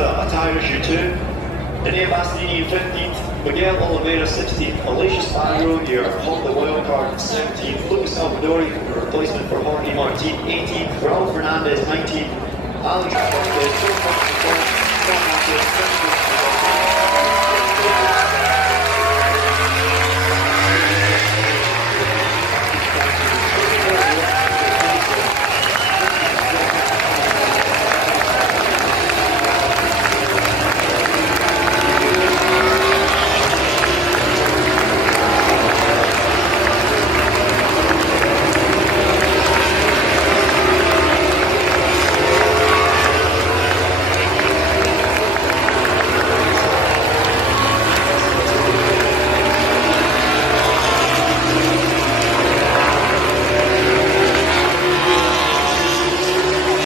a tire issue too. Daniel Bastianini 15th, Miguel Oliveira 16th, Alicia Sparrow, your Honda wildcard 17th, Lucas Salvadori, your replacement for Jorge Martin 18th, Raul Fernandez 19th, Alex